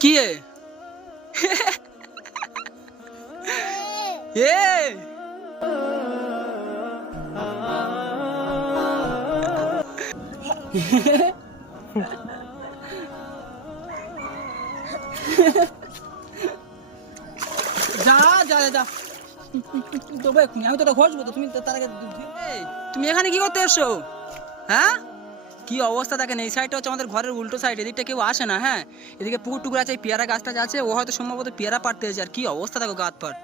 কি এ? যা যা যা, তবে আমি তো ঘষবো তো তুমি তার আগে তুমি এখানে কি করতে এসছো হ্যাঁ? কি অবস্থা দেখেন? এই সাইডটা হচ্ছে আমাদের ঘরের উল্টো সাইড এদিকটা কেউ আসে না হ্যাঁ? এদিকে পুকুর টুকুর আছে পেয়ারা গাছটা আছে, ও হয়তো সম্ভবত পেয়ারা পাড়তে আর কি অবস্থা দেখো গাছ পাড়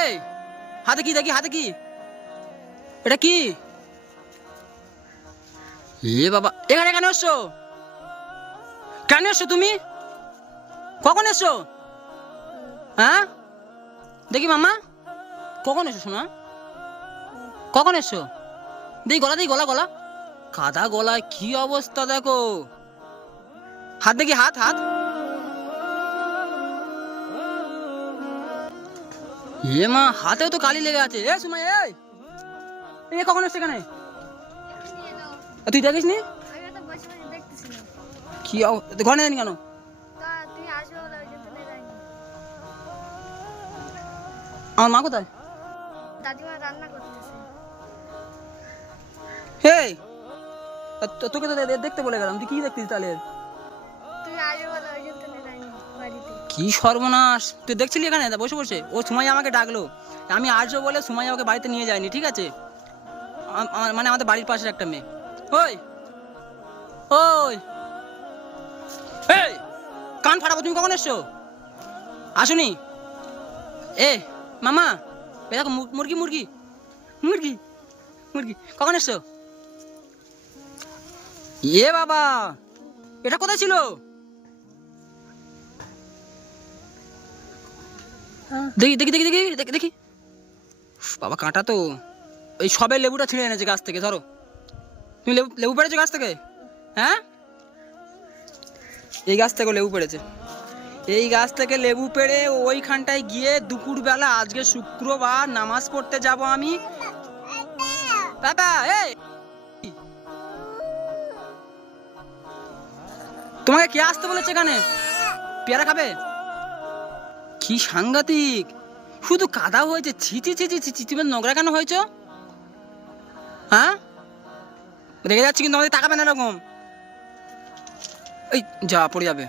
এই, হাতে কি, দেখি, হাতে কি? এটা কি? এ বাবা, এখানে কেন এসছো? কেন এসছো তুমি? কখন এসছো? হ্যাঁ? দেখি মামা কখন এসো শোনা কখন এসছো? দেখি গলা দেখি গলা গলা। কাদা গলায় কি অবস্থা দেখো? হাত দেখি, হাত হাত। এ মা, হাতেও তো কালি লেগে আছে। এ সুমাই, এই। এ কখন এসছে এখানে? তুই দেখিস নি? কি ঘরে নেই কেন? আমার মা কোথায়? দাদিমা রান্না করতেছে। হে তো- তোকে তো দেখতে বলে গেলাম তুই কি দেখতিস তাহলে? কি সর্বনাশ তুই দেখছিলি এখানে? বসে বসে। ও সময় আমাকে ডাকলো। আমি আসব বলে সময় আমাকে বাড়িতে নিয়ে যায়নি ঠিক আছে? আমার- মানে আমাদের বাড়ির পাশের একটা মেয়ে। ওই ওই এই কান ফাটাবো তুমি কখন এসছো? আসুনি? এ মামা এ দেখো মুরগি মুরগি। মুরগি মুরগি কখন এসছো? এ বাবা, এটা কোথায় ছিল? দেখি দেখি দেখি দেখি দেখি দেখি। বাবা, কাঁটা তো। এই সবে লেবুটা ছিঁড়ে এনেছে গাছ থেকে, ধরো। তুমি লেবু লেবু পেড়েছো গাছ থেকে? হ্যাঁ? এই গাছ থেকে লেবু পেড়েছে। এই গাছ থেকে লেবু পেড়ে ওইখানটায় গিয়ে দুপুরবেলা, আজকে শুক্রবার নামাজ পড়তে যাব আমি। বাবা, এই! তোমাকে কে আসতে বলেছে এখানে? পেয়ারা খাবে? কি সাংঘাতিক। শুধু কাদা হয়েছে। ছিচি ছিচি ছিচি তুমি নোংরা কেন হয়েছ? হ্যাঁ? রেগে যাচ্ছি কিন্তু আমাদের তাকাবে না এরকম। এই, যা, পড়ে যাবে।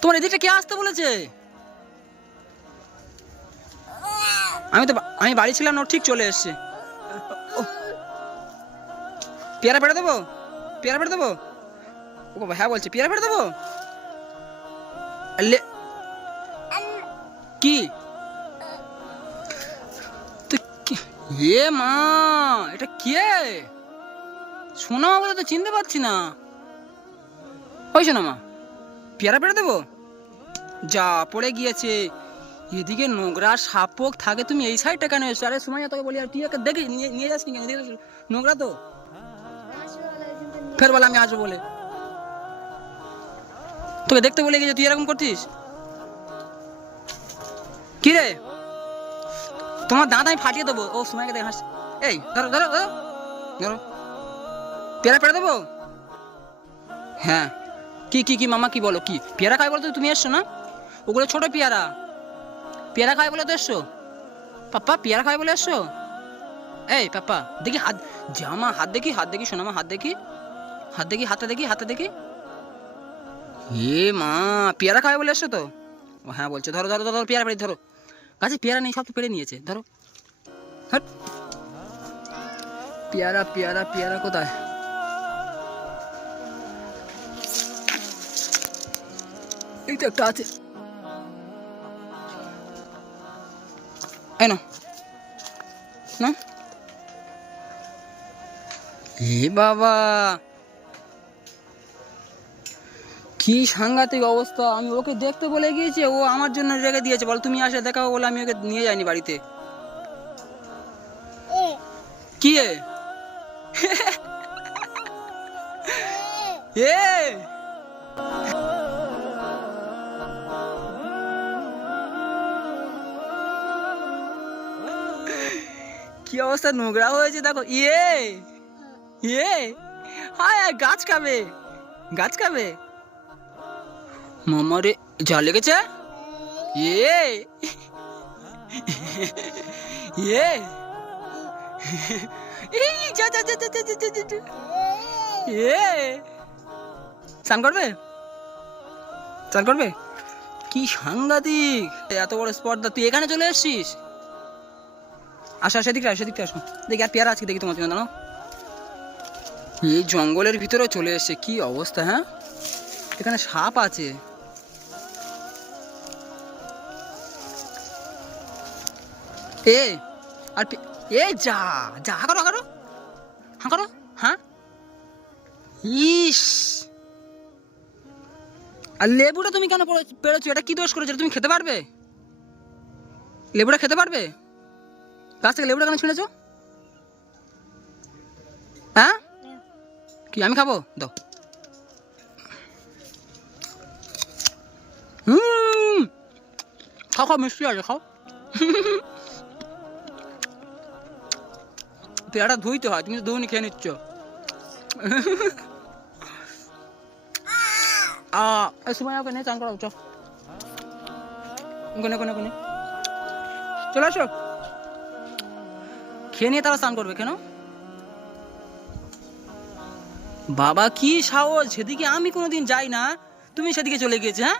তোমার এদিকটা কে আসতে বলেছে? আমি তো আমি বাড়ি ছিলাম না ঠিক চলে এসছে। পেয়ারা পেড়ে দেবো? পেয়ারা পেড়ে দেবো? ও বাবা হ্যাঁ বলছে, পেয়ারা পেড়ে দেবো? কি? এ মা, এটা কে? সোনা বলে তো চিনতে পারছি না। ওই শোনা মা পেয়ারা পেড়ে দেবো? যা পড়ে গিয়েছে। এদিকে নোংরা সাপক থাকে, তুমি এই সাইডটা কেন এসছো? আরে সময় তোকে বলি, আর তুই একে দেখি, নিয়ে নিয়ে যাস নোংরা তো। ফের বলে আমি আসব বলে। তোকে দেখতে বলে গেছে, তুই এরকম করছিস? কি রে? তোমার দাঁত আমি ফাটিয়ে দেবো। ও সময়কে দেখ হাস এই, ধরো ধরো ধরো ধরো। পেয়ারা পেড়ে দেবো? হ্যাঁ। কি কি কি, মামা, কি বলো, কি? পেয়ারা খাই বলে তো তুমি এসছো না? ওগুলো ছোট পেয়ারা। পেয়ারা খাই বলে তো এসছো? পাপ্পা, পেয়ারা খাই বলে এসছো? এই, পাপ্পা, দেখি হাত, জামা, হাত দেখি হাত দেখি শোনামা হাত দেখি। হাত দেখি হাতে দেখি হাতে দেখি। এ মা, পেয়ারা খাবে বলে এসছো তো? হ্যাঁ বলছে, ধরো ধরো ধরো পেয়ারা পেড়ে, ধরো। গাছে পেয়ারা নেই, সব তো পেড়ে নিয়েছে, ধরো। হাট। পেয়ারা পেয়ারা পেয়ারা কোথায়? এই তো একটা আছে। না না এ বাবা। কি সাংঘাতিক অবস্থা? আমি ওকে দেখতে বলে গিয়েছি ও আমার জন্য রেখে দিয়েছে। বল তুমি আসে দেখাও বলে আমি ওকে নিয়ে যাইনি বাড়িতে। কি এ? এ। কি অবস্থা? নোংরা হয়েছে দেখো। ইয়ে। ইয়ে। হায় হায়, গাছ খাবে। গাছ খাবে? মামারে যা লেগেছে? ইয়ে এই, যা যা যা যা। ইয়ে স্নান করবে? স্নান করবে? কি সাংঘাতিক। এত বড় স্পর্ধা, তুই এখানে চলে এসছিস? আসো সেদিকটা সেদিকটা আসো দেখি, আর পেয়ারা আজকে দেখি তোমার জন্য, দাঁড়াও। এই জঙ্গলের ভিতরে চলে এসছে, কি অবস্থা হ্যাঁ? এখানে সাপ আছে। এ, আর এ যা যা, হা করো হা করো। করো হ্যাঁ ইস। আর লেবুটা তুমি কেন পেরেছ? এটা কি দোষ করেছ? তুমি খেতে পারবে? লেবুটা খেতে পারবে? গাছ থেকে লেবুটা কেন ছিঁড়েছো? হ্যাঁ? কি, আমি খাব? দাও। হুম। খাও খাও, মিষ্টি আছে, খাও। পেয়ারা ধুইতে হয়, তুমি তো ধুইনি, খেয়ে নিচ্ছ। এই সময় ওকে নিয়ে চান করা চ। কোনে কোনে চলে আসো। খেয়ে নিয়ে তারা স্নান করবে কেন? বাবা, কি সাহস! সেদিকে আমি কোনোদিন যাই না। তুমি সেদিকে চলে গিয়েছে হ্যাঁ?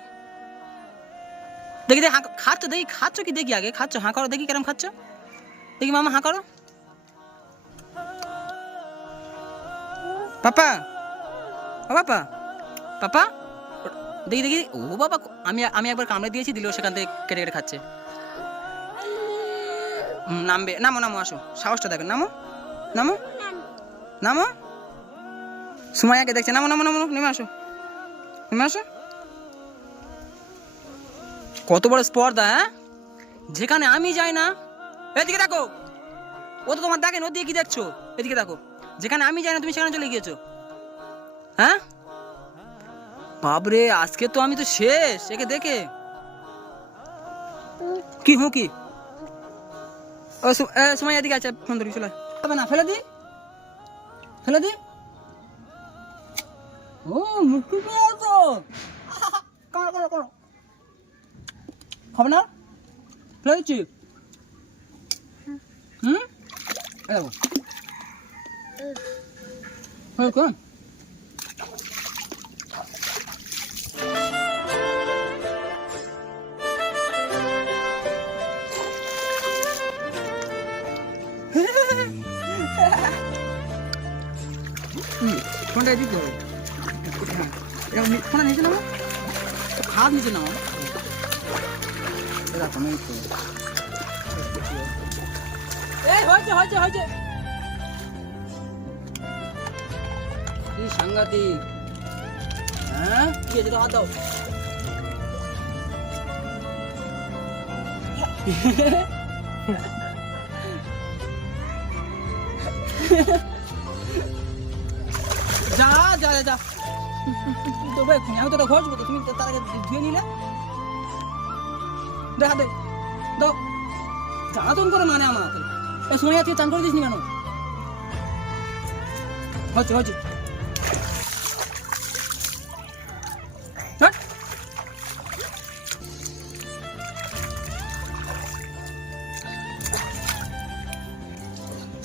দেখি দেখি খাচ্ছ দেখি, খাচ্ছ কি? দেখি আগে, খাচ্ছ? হাঁ করো, দেখি কেরম খাচ্ছ। দেখি, মামা, হাঁ করো। পাপা ও পাপা পাপা দেখি দেখি। ও, বাবা, আমি আমি একবার কামড়ে দিয়েছি, দিলেও সেখান থেকে কেটে কেটে খাচ্ছে। নামবে। নামো নামো, আসো। সাহসটা দেখো। নামো নামো নামো। সুমাইয়াকে দেখছে। নামো নামো নামো, নেমে আসো। নেমে আসো। কত বড় স্পর্ধা হ্যাঁ? যেখানে আমি যাই না। এদিকে দেখো। ও তো তোমার দেখেন ওদিকে কি দেখছ? এদিকে দেখো। যেখানে আমি যাই না তুমি সেখানে চলে গিয়েছো। হ্যাঁ? বাবরে আজকে তো আমি তো শেষ একে দেখে। কি হুঁ কি? ও এ, সময় এদিকে আছে ফোন ধরি চলে। হবে না ফেলে দি। ফেলে দি। ও কারও। হবে না? ফেলে দিচ্ছি। হুম? এই দেখো। হ্যাঁ কোন হুম ফোনটা দিতে হবে হ্যাঁ এরকম নি- ফোনটা নিচে নামো হাত নিচে নামো এরকম এই তো। এই হয়েছে হয়েছে হয়েছে কি সাংঘাতিক। হ্যাঁ? কি আছে হাত দাও। যা যা যা, তো ভাই আমি তো ওটা ঘষবো তো তুমি তার আগে ধুয়ে নিলে। দেখা দে। দাও। জ্বালাতন করে মানে এ সময় আছে চান করে দিস নি কেন? হচ্ছে হচ্ছে।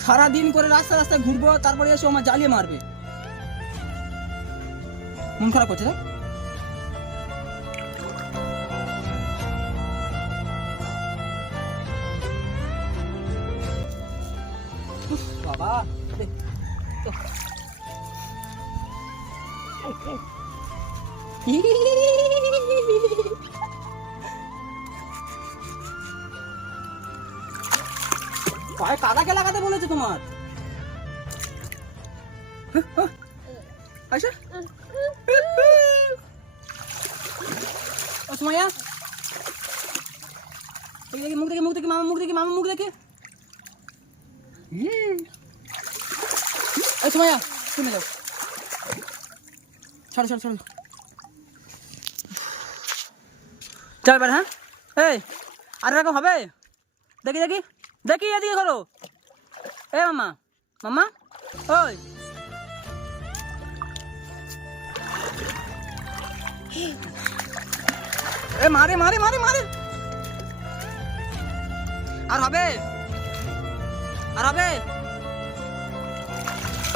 সারাদিন করে রাস্তা রাস্তায় ঘুরবো তারপরে এসে আমার জ্বালিয়ে মারবে। মন খারাপ করছে দেখ উফ, বাবা। পায়ে কাদাকে লাগাতে বলেছে তোমার। আচ্ছা দেখি মুখ দেখি মুখ দেখি, মামা মুখ দেখি, মামা মুখ দেখি। সুমাইয়া শুনে যাও। ছাড়ো ছাড়ো ছাড়ো চল এবার হ্যাঁ? এই, আর এরকম হবে? দেখি দেখি। দেখি এদিকে করো এ, মামা মামা, ওই। এ, মারে মারে মারে মারে। আর হবে? আর হবে?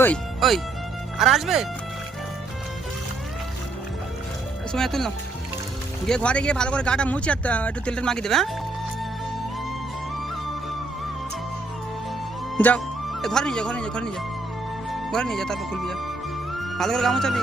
ওই ওই, আর আসবে? সময় তুললাম। গিয়ে ঘরে গিয়ে ভালো করে গাটা মুছে আর একটু তেলটা মাখিয়ে দেবে হ্যাঁ? যাও। ঘরে নিয়ে যা ঘরে নিয়ে যা ঘরে নিয়ে যা ঘরে নিয়ে যা তারপর খুলবি যা ভালো করে গামো চাবি